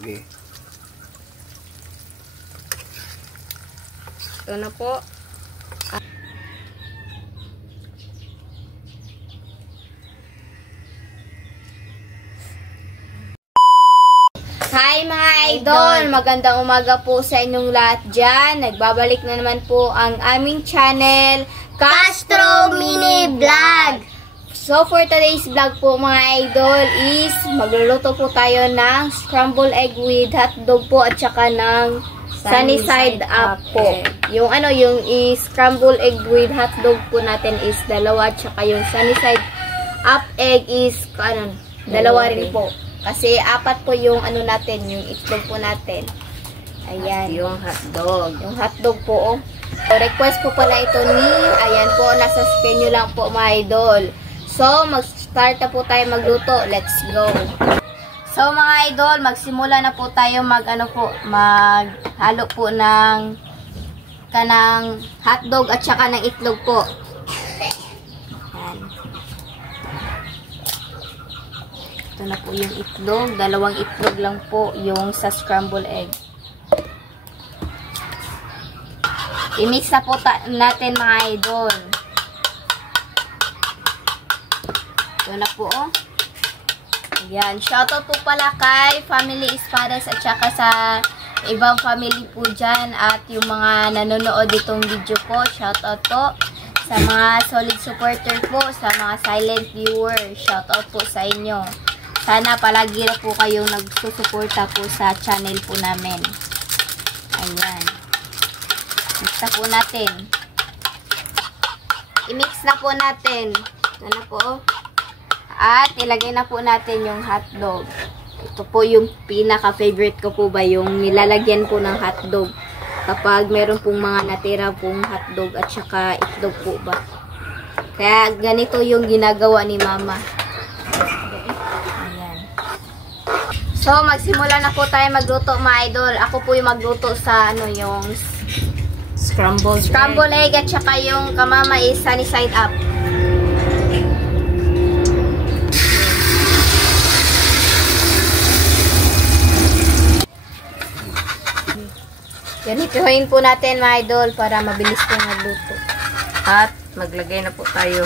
Okay. Ito na po. Hi mga idol! Magandang umaga po sa inyong lahat dyan. Nagbabalik na naman po ang aming channel, Castro Mini Vlog. So for today's vlog po mga idol is magluluto po tayo ng scrambled egg with hotdog po at saka ng sunny side up po. Yung yung scrambled egg with hotdog po natin is dalawa at saka yung sunny side up egg is dalawa rin po. Kasi apat po yung natin, yung itlog po natin. Ayan. At yung hotdog. Yung hotdog po. So, request po pala ito ni, ayan po, nasa screen nyo lang po mga idol. So, mag-start na po tayo magluto. Let's go. So, mga idol, magsimula na po tayo maghalo po ng kanang hotdog at saka ng itlog po. Ito na po yung itlog. Dalawang itlog lang po yung sa scrambled egg. I-mix na po natin mga idol. Ito na po. Ayan. Shoutout po pala kay Family Espadas at saka sa ibang family po dyan at yung mga nanonood ditong video po. Shoutout po sa mga solid supporter po, sa mga silent viewer. Shoutout po sa inyo. Sana palagi na po kayong nagsusuporta po sa channel po namin. Ayan. Mix na po natin. I-mix na po natin. Ito na po. At ilagay na po natin yung hotdog. Ito po yung pinaka-favorite ko po ba, yung nilalagyan po ng hotdog. Kapag meron pong mga natira pong hotdog at saka itlog po ba. Kaya ganito yung ginagawa ni Mama. So, magsimula na po tayo magluto mga idol. Ako po yung magluto sa yung scrambled egg at saka yung kamama is sunny side up. Ganituhin po natin mga idol para mabilis po magluto. At maglagay na po tayo.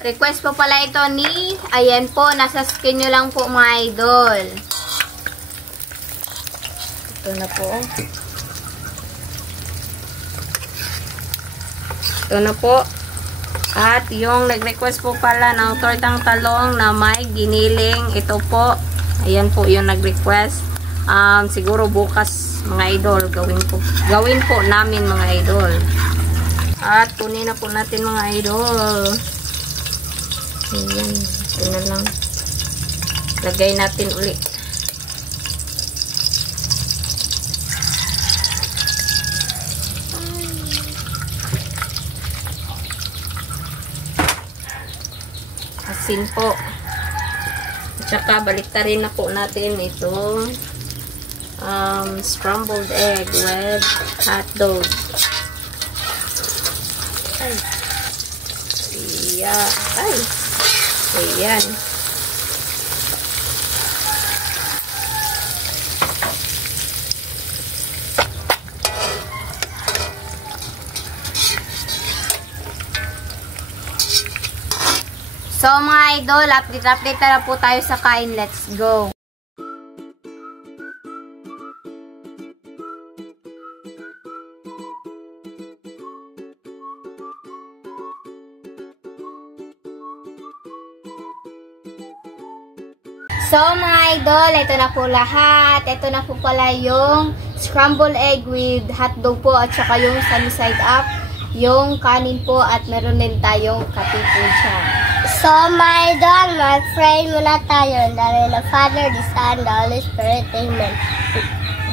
Request po pala ito ni, ayan po, nasa screen nyo lang po mga idol. Ito na po. Ito na po. At yung nag-request po pala ng tortang talong na may giniling, ito po. Ayan po yung nag-request. Siguro bukas mga idol, gawin po namin mga idol. At kunin na po natin mga idol. Ayan, ito na lang. Lagay natin ulit. Asin po. At saka baliktarin na po natin ito. Scrambled egg with hotdog. Ay. Yeah. Ay. Ayan. So mga idol, update na po tayo sa kain. Let's go. So mga idol, ito na po lahat. Ito na po pala yung scrambled egg with hotdog po at saka yung sunny side up, yung kanin po at meron din tayong kape po siya. So my idol, mag-pray muna tayo. In the name of the Father, the Son, the Holy Spirit. Amen.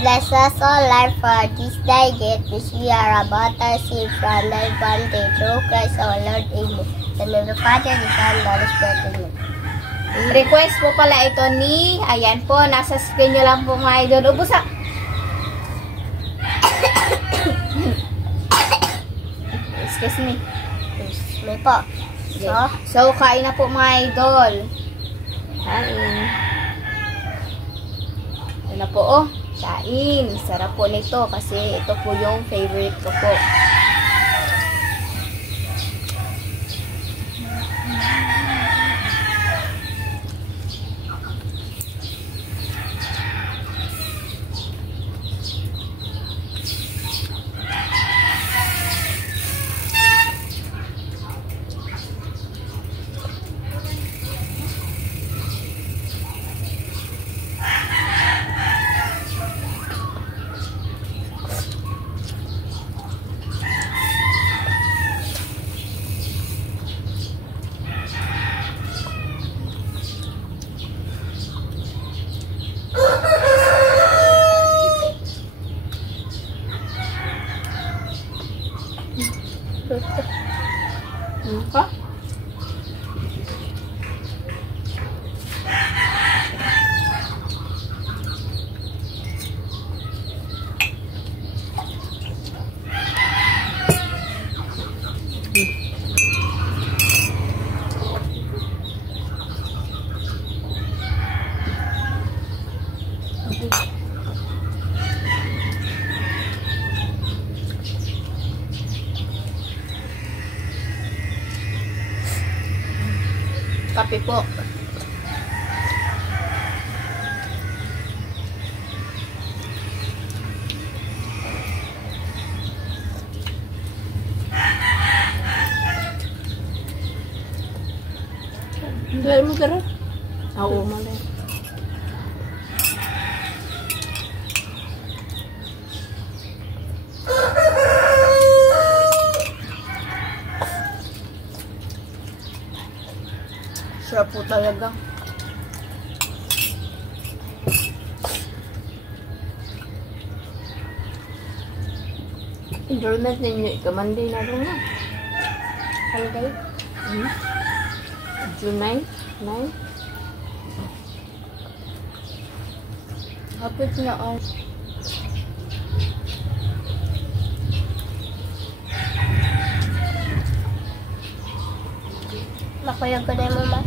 Bless us all, Lord, for this day. Get this we are about to see from thy bounty through Christ our Lord. Amen. In the name of the Father, the Son, the Holy Spirit. Amen. Request po pala ito ni, ayan po, nasa screen nyo lang po mga idol. Ubusak! Excuse me. May po. So, kain na po mga idol. Kain. Yan na po, oh. Kain. Sarap po nito kasi ito po yung favorite ko po. Ka? Kape po. Dahil mo tara? Oo, mali. Sarap po talaga. Enjoyment ninyo, ikamanday na rin na. Holiday? June 9? 9? Hapit na ang... Makuyog ko na yung mama.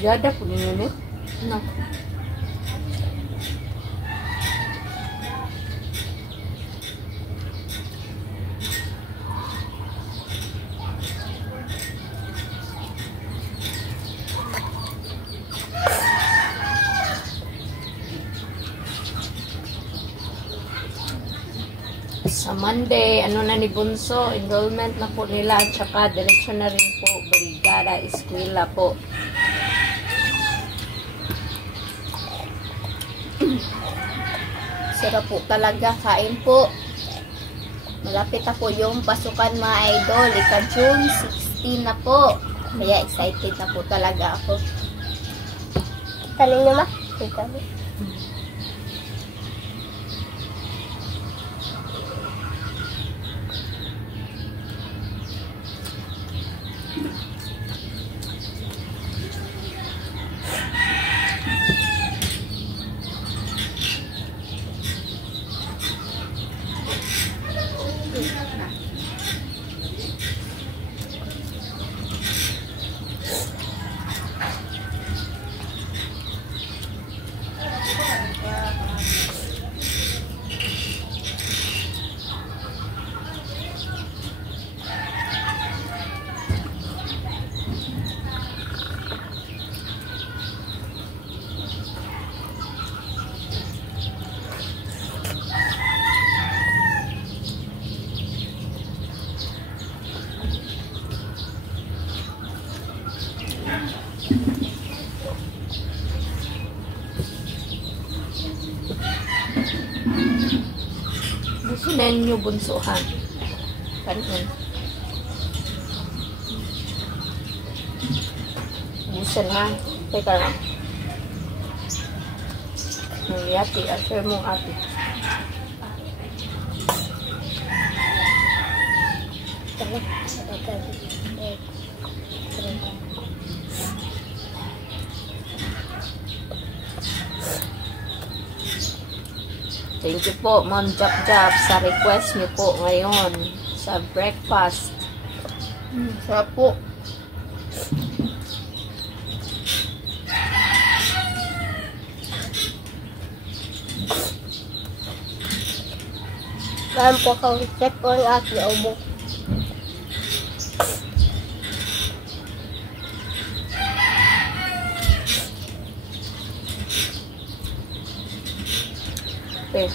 Bigada po ninyo eh. No. Sa Monday, ano na ni Bunso, enrollment na po nila at saka diretso na rin po Brigada Eskwela po. Sarap po talaga, kain po. Malapit na po yung pasukan mga idol. Ika-June 16 na po. Kaya excited na po talaga ako. Tanin nyo ma? Ikaw. Gusto na ninyo bunsuhan. Kanon. ubusan ha. Teka lang. Yati, share mo ate. Thank you po, Ma'am Jap Jap, sa request niyo po ngayon sa breakfast. Sarap po. Saan po kang check ko ang aking ubo. Okay.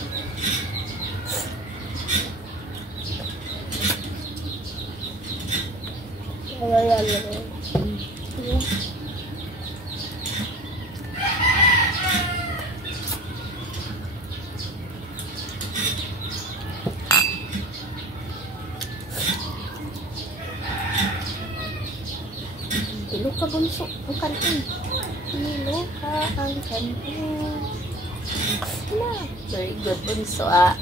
Tilo ka bunso ang kantin. Tilo ka ang kantin. Very good bunso ah.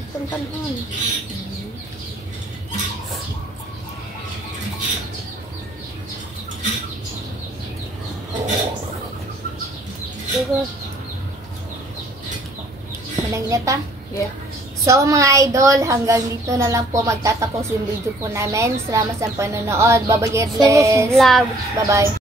Itong kanon. Managnyata? Yeah. So mga idol, hanggang dito na lang po magtatapos yung video po namin. Salamat sa panonood. Bye-bye. Finish vlog. Bye-bye.